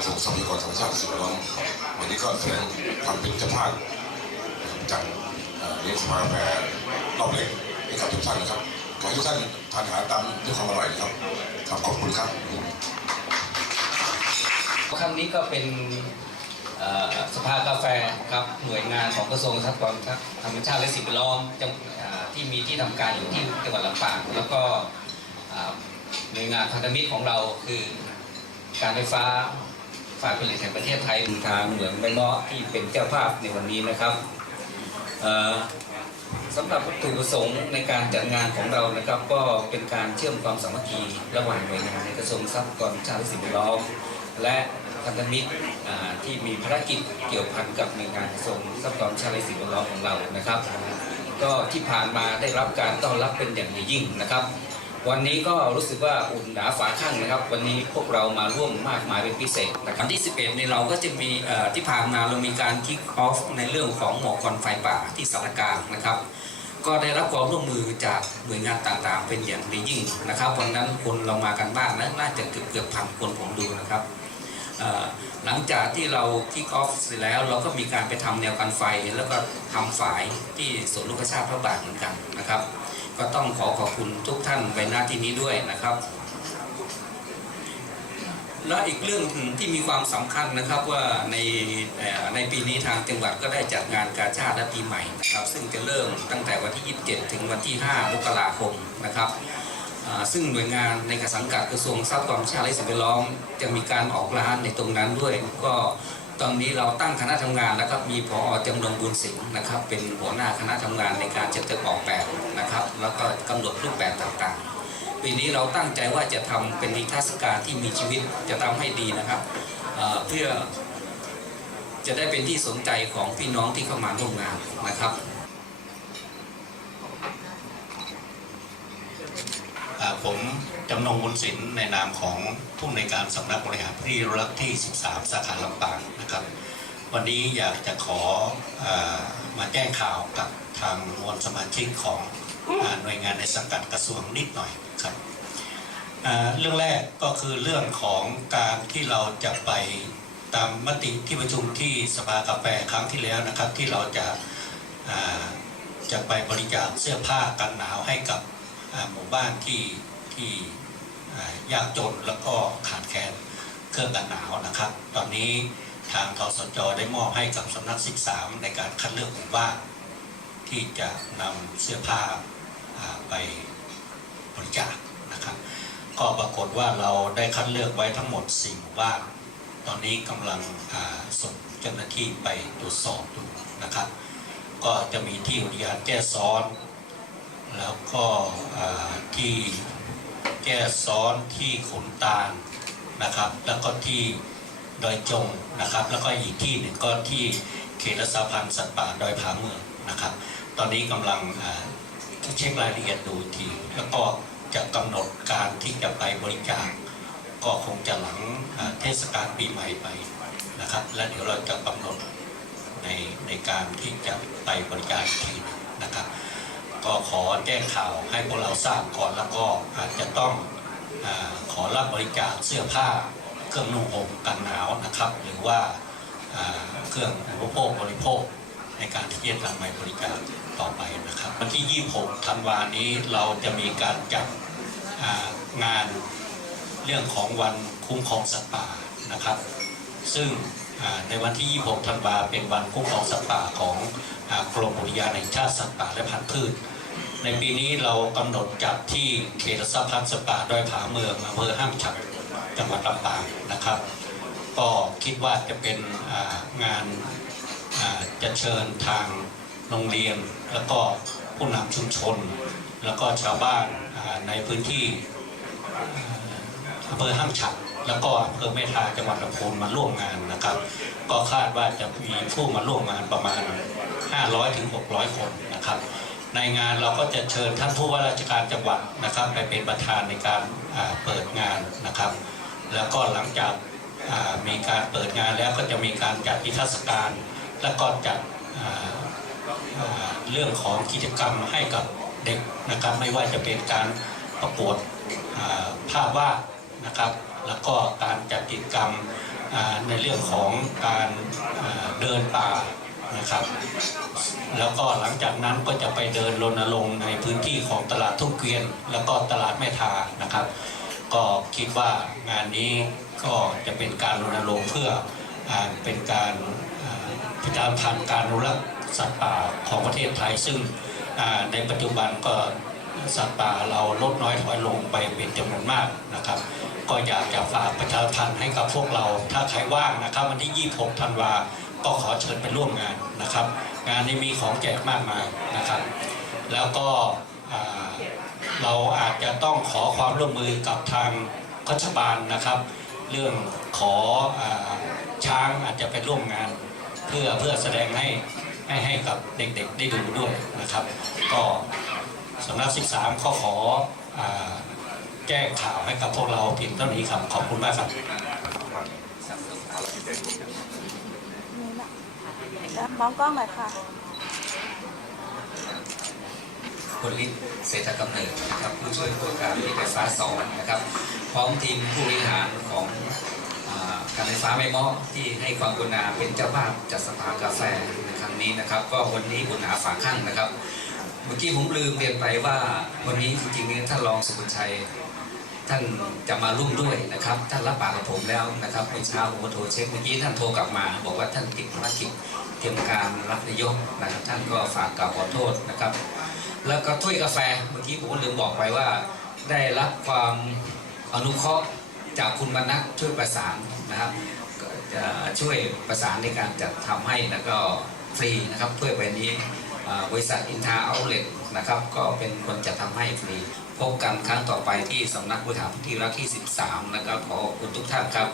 ระทรวงทรัพยากรธรรมชาติและสิ่งแวดล้อมวันนี้ก็แสดงความเป็นเจ้าภาพจัดเลี้ยงสมาแฟรอบเล็กให้กับทุกท่านนะครับขอให้ทุกท่านทานอาหารตามด้วยความอร่อยนะครับครับขอบคุณครับครั้งนี้ก็เป็นสภากาแฟครับหน่วยงานของกระทรวงทรัพยากรธรรมชาติและสิ่งแวดล้อมที่มีที่ทำการอยู่ที่จังหวัดลำปางแล้วก็หน่วยงานพันธมิตรของเราคือการไฟฟ้า ฝ่ายผลิตแห่งประเทศไทยทางเหมืองใบเมาะที่เป็นเจ้าภาพในวันนี้นะครับสำหรับวัตถุประสงค์ในการจัดงานของเรานะครับ ก็เป็นการเชื่อมความสามัคคีระหว่างหน่วยงานในกระทรวงทรัพยากรธรรมชาติและสิ่งแวดล้อมและพันธมิตรที่มีภารกิจเกี่ยวพันกับหน่วยงานกระทรวงทรัพยากรธรรมชาติและสิ่งแวดล้อมของเรานะครับ ก็ที่ผ่านมาได้รับการต้อนรับเป็นอย่างดียิ่งนะครับ วันนี้ก็รู้สึกว่าอุ่นหนาฝาข้างนะครับ วันนี้พวกเรามาร่วมมากมายเป็นพิเศษนะครับที่ 11ในเราก็จะมีที่ผ่านมาเรามีการคิกออฟในเรื่องของหมอกควันไฟป่าที่สารกลางนะครับ ก็ได้รับความร่วมมือจากหน่วยงานต่างๆ เป็นอย่างดียิ่งนะครับวันนั้นคนเรามากันบ้างนะน่าจะเกือบเกือบพันคนผมดูนะครับ หลังจากที่เราคิกออฟเสร็จแล้ว เราก็มีการไปทำแนวกันไฟ แล้วก็ทำฝายที่สวนลูกชาติพระบาทเหมือนกันนะครับ ก็ต้องขอขอบคุณทุกท่านไปหน้าที่นี้ด้วยนะครับ และอีกเรื่องหนึ่งที่มีความสำคัญนะครับว่าในในปีนี้ทางจังหวัดก็ได้จัดงานกาชาติและปีใหม่นะครับ ซึ่งจะเริ่มตั้งแต่วันที่ 27 ถึงวันที่ 5 มกราคมนะครับ ซึ่งหน่วยงานในกรสังกัดกระทรวงทรัพยากรธรรมชาติและสิ่งแวดล้อม จะมีการออกร้านในตรงนั้นด้วย ก็ตอนนี้เราตั้งคณะทำงานแล้วครับมีพอจำนงบุญสิงห์นะครับ เป็นหัวหน้าคณะทำงานในการจะจะออกแบบนะครับ แล้วก็กำหนดรูปแบบต่างๆ ปีนี้เราตั้งใจว่าจะทำเป็นนิทรรศการที่มีชีวิตจะทำให้ดีนะครับเอ่อเพื่อจะได้เป็นที่สนใจของพี่น้องที่เข้ามาร่วมงานนะครับ อ่า ผมจำนงบุญสินในนามของผู้ในการสำนักบริหารที่รักที่ 13 สาขาลำปางนะครับ วันนี้อยากจะขออมาแจ้งข่าวกับทางมวลสมาชิกของอหน่วยงานในสังกัดกระทรวงนิดหน่อยครับเรื่องแรกก็คือเรื่องของการที่เราจะไปตามมติที่ประชุมที่สภากาแฟครั้งที่แล้วนะครับ ที่เราจะาจะไปบริจาคเสื้อผ้ากันหนาวให้กับ หมู่บ้านที่ที่ยากจนแล้วก็ขาดแคลนเครื่องกันหนาวนะครับ ตอนนี้ทางทสจได้มอบให้กับสำนักศึกษาในการคัดเลือกหมู่บ้านที่จะนำเสื้อผ้าไปบริจาคนะครับ ก็ปรากฏว่าเราได้คัดเลือกไว้ทั้งหมด 4 หมู่บ้าน ตอนนี้กำลังส่งเจ้าหน้าที่ไปตรวจสอบดูนะครับ ก็จะมีที่อุทยานแจ้ซ้อน แล้วก็ที่แก้ซ้อนที่ขุนตาลนะครับ แล้วก็ที่ดอยจงนะครับ แล้วก็อีกที่หนึ่งก็ที่เขตรักษาพันธุ์สัตว์ป่าดอยผาเมืองนะครับ ตอนนี้กำลังเช็ครายละเอียดดูที แล้วก็จะกำหนดการที่จะไปบริจาคก็คงจะหลังเทศกาลปีใหม่ไปนะครับ และเดี๋ยวเราจะกำหนดในในการที่จะไปบริจาคทีนะครับ ก็ขอแจ้งข่าวให้พวกเราทราบก่อนแล้วก็อาจจะต้องอขอรับบริจาคเสื้อผ้า เครื่องนุ่งห่มกันหนาวนะครับ หรือว่าเครื่องอุปโภคบริโภคในการที่จะนำไปบริจาคต่อไปนะครับวันที่ 26 ธันวานี้เราจะมีการจัดงานเรื่องของวันคุ้มครองสัตว์ป่านะครับ ซึ่ง ในวันที่ 26 ธันวาเป็นวันคุ้มครองสัตว์ป่าของกรมอุทยานแห่งชาติสัตว์ป่าและพันธุ์พืช ในปีนี้เรากำหนดจัดที่เขตรักษาพันธุ์สัตว์ป่าดอยผาเมืองอำเภอห้างฉัดจังหวัดลำปางนะครับ ก็คิดว่าจะเป็นงานจะเชิญทางโรงเรียน แล้วก็ผู้นำชุมชน แล้วก็ชาวบ้านในพื้นที่อำเภอห้างฉัด แล้วก็อำเภอแม่ทาจังหวัดลำพูนมาร่วมงานนะครับ ก็คาดว่าจะมีผู้มาร่วมงานประมาณ 500ถึง600 คนนะครับ ในงานเราก็จะเชิญท่านผู้ว่าราชการจังหวัดนะครับ ไปเป็นประธานในการเปิดงานนะครับ แล้วก็หลังจากมีการเปิดงานแล้วก็จะมีการจัดนิทรรศการ แล้วก็จัดเรื่องของกิจกรรมให้กับเด็กนะครับ ไม่ว่าจะเป็นการประกวดภาพวาดนะครับ แล้วก็การจัดกิจกรรมในเรื่องของการเดินป่านะครับ แล้วก็หลังจากนั้นก็จะไปเดินรณรงค์ในพื้นที่ของตลาดทุ่งเกวียน แล้วก็ตลาดแม่ทานะครับ ก็คิดว่างานนี้ก็จะเป็นการรณรงค์เพื่ออเป็นการอ่าพิจารณาการอนุรักษ์สัตว์ป่าของประเทศไทย ซึ่งในปัจจุบันก็สัตว์ป่าเราลดน้อยถอยลงไปเป็นจำนวนมากนะครับ ก็อยากจะฝากประชาพันธ์ให้กับพวกเรา ถ้าใครว่างนะครับ วันที่ 26 ธันวา ก็ขอเชิญไปร่วมงานนะครับ งานนี้มีของแจกมากมายนะครับ แล้วก็เราอาจจะต้องขอความร่วมมือกับทางรัฐบาลนะครับ เรื่องขออช้างอาจจะไปร่วมงาน เพื่อเพื่อแสดงให้ให้ให้กับเด็กๆได้ดูด้วยนะครับ ก็สำนักศึกษาก็ขออ แจ้งข่าวให้กับพวกเราเพียงเท่านี้ครับขอบคุณมากครับนี่นะแล้วมองกล้องหน่อยค่ะคุณลิศเศรษฐกำเนิดนะครับผู้ช่วยผู้การที่ไฟฟ้าสอนนะครับ พร้อมทีมผู้บริหารของอาการไฟฟ้าแม่เมาะที่ให้ความกรุณาเป็นเจ้าภาพจัดสภากาแฟในครั้งนี้นะครับ ก็วันนี้คุณหาฝากข้างนะครับ เมื่อกี้ผมลืมเรียนไปว่าวันนี้จริงๆเนี่ยท่านรองสุขุนชัย ท่านจะมาร่วมด้วยนะครับ ท่านรับปากกับผมแล้วนะครับเมื่อเช้าผมก็โทรเช็คเมื่อกี้ท่านโทรกลับมา บอกว่าท่านติดภารกิจเตรียมการรับนายกนะครับท่านก็ฝากกล่าวขอโทษนะครับ แล้วก็ถ้วยกาแฟเมื่อกี้ผมลืมบอกไปว่า ได้รับความอนุเคราะห์จากคุณบรรณัฐช่วยประสานนะครับจะช่วยประสานในการจัดทำให้แล้วก็ฟรีนะครับถ้วยใบนี้บริษัทอินทาเอาเลตนะครับ ก็เป็นคนจัดทำให้ฟรี พบกันครั้งต่อไปที่สำนักบริหารพื้นที่รักที่ 13 นะครับขอขอบคุณทุกท่านครับ